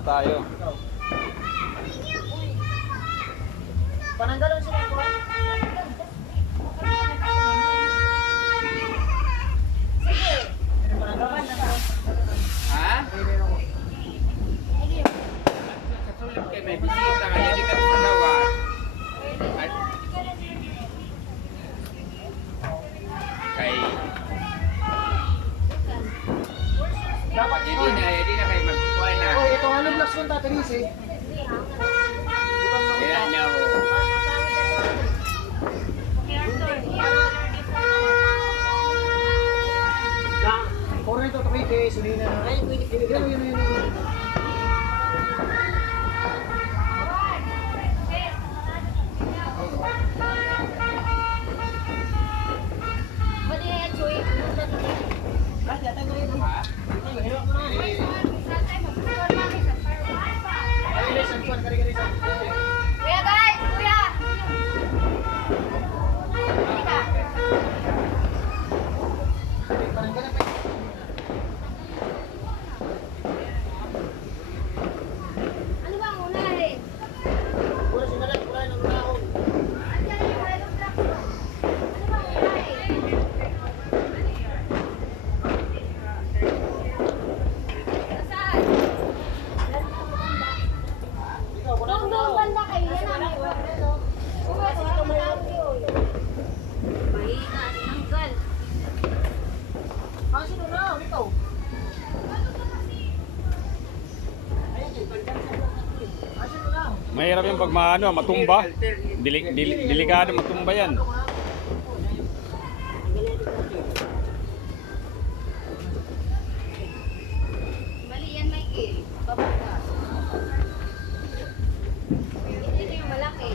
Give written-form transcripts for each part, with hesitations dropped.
na tayo. Pananggalon sila po. Sige. Pananggalan na. Ha? Kasulip kayo may bisita ka, hindi ka pagawa. Kay... Dapat Hindi na kayo magkukuha na. oh, ito ano vlogs ko tatalis eh. Kaya niya ako. Kung ito tapos kay Sulina. Ay, yun. Kuya guys, kuya. Ano ba ang unahin? Andiyan yung red truck. Ano ba ang unahin? Saan? Doon banda kayo yan namin. Ito malaki yun. Mahina, tinanggal. Sino na? Ikaw. Sino na? Mahirap yung pag maano, matumba. Delikado matumba yan. Mali yan, Michael. Bababa. Ito yung malaki.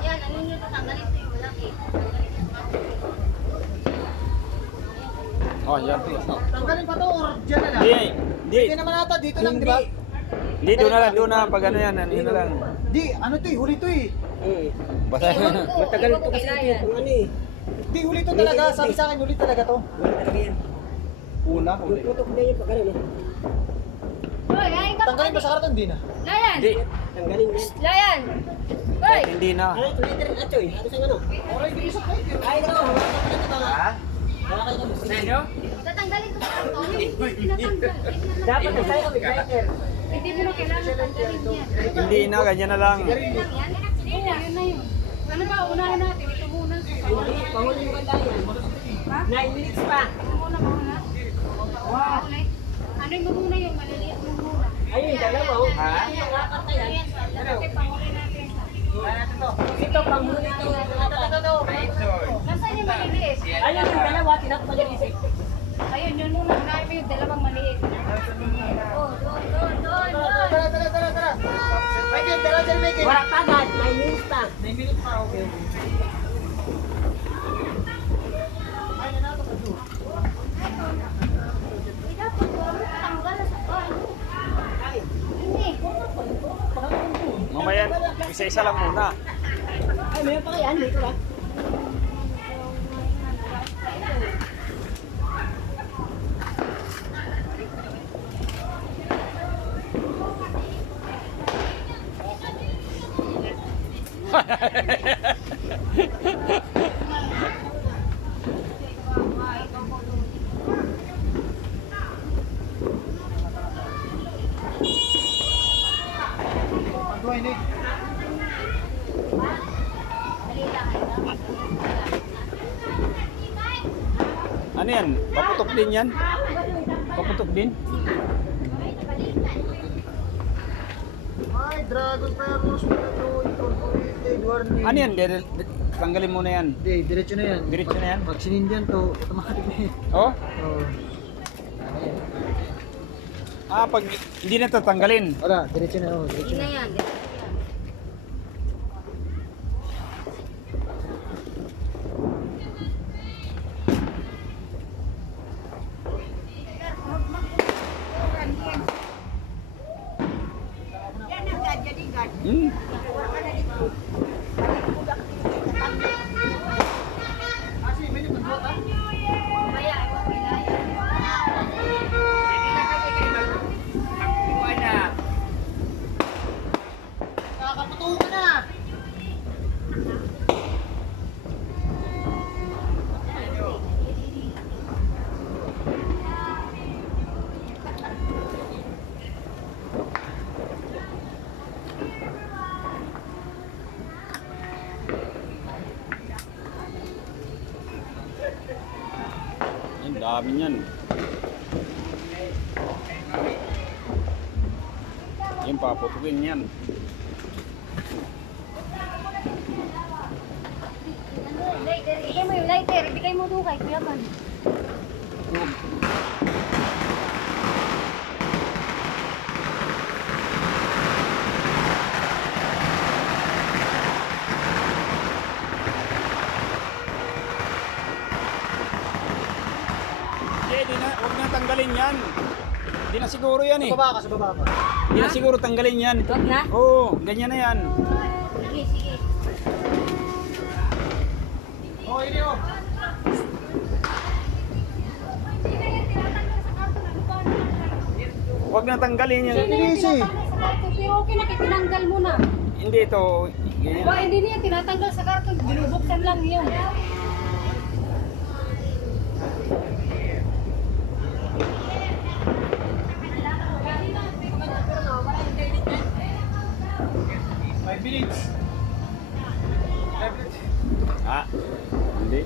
Yan, ano nyo tatanggalin? Ito yung malaki. Tanggalin yung malaki. Oh, yan. Tanggalin pa to or dyan na lang? Di. Hindi naman ata, dito lang, di ba? Hindi, doon na. Pag ano yan, ano lang. Di, ano to eh, huli to eh. Basta. Matagal to kasi ito. Ano eh. Di, huli to talaga. Sabi sa akin, huli talaga to. Una, huli. Hoy, ayun ka. Tanggalin ba sa karton? Di na. Layan! Hindi. Layan! Hoy! Hindi na. Oray, di isa kayo. Ay, ito. Ha? Ano? Tatanggalin ko sa karton. Hindi tinatanggal. Dapat na tayo kami, Grinder. Hindi mo na kailangan tanggalin yan. Hindi na, ganyan na lang. Yan yan? Oo, yun na yun. Ano ba, unahin natin. Ito muna. Pahuli mo ganda yan. Ha? 9 minutes pa. Ito muna, muna. Wow. Ano yung muna yung maliliit mo muna? Ayun, dalawa. Oh. Ha? Ito, panguli natin. Ito, panghuli to. Ito. Nasaan yung maliliit? Ayun, yung dalawa, tinakapag-iisip. Ayun, yun muna. Unahin mo yung dalawang maliit. Oh, doon. Tara. Michael, tara dyan, Michael. Wala pa agad, 9 minutes pa. 9 minutes pa, okay. Ay, nanalo ka doon. Uy, dapat tanggal sa Hindi. Mamaya, isa-isa lang muna. Ay, mayroon pa kaya, dito lang. Pagduhay na eh. Ano yan? Paputok din yan? Paputok din? Ay, Dragon Ferros, incorporated, warning. Ano yan? Tanggalin mo na yan. Hindi, diretso na yan. Diretso na yan? Pag sinindyan to, automatic na yan. Oh? Oo. Pag hindi na tatanggalin. Wala, diretso na. Diretso Hindi na na. yan. Hmm. Mamaya, ay mapilayan. Hindi na kasi kayo magkukuha na. dami niyan. Yan, paputukin yan. Lighter, ibigay mo yung lighter. Ibigay mo doon kay Kuya Man. Hindi na, huwag na tanggalin yan. Hindi na siguro yan eh. Sa baba ka, sa baba ka. Hindi na siguro tanggalin yan. Huwag na? Oo, ganyan na yan. Sige, sige. Oh, ini oh. Huwag na tanggalin yan. Easy. Pero okay na, tinanggal mo na. Hindi ito, ganyan. Ba, hindi niya tinatanggal sa karton. Binubuksan lang yun. Five minutes. Ah, hindi.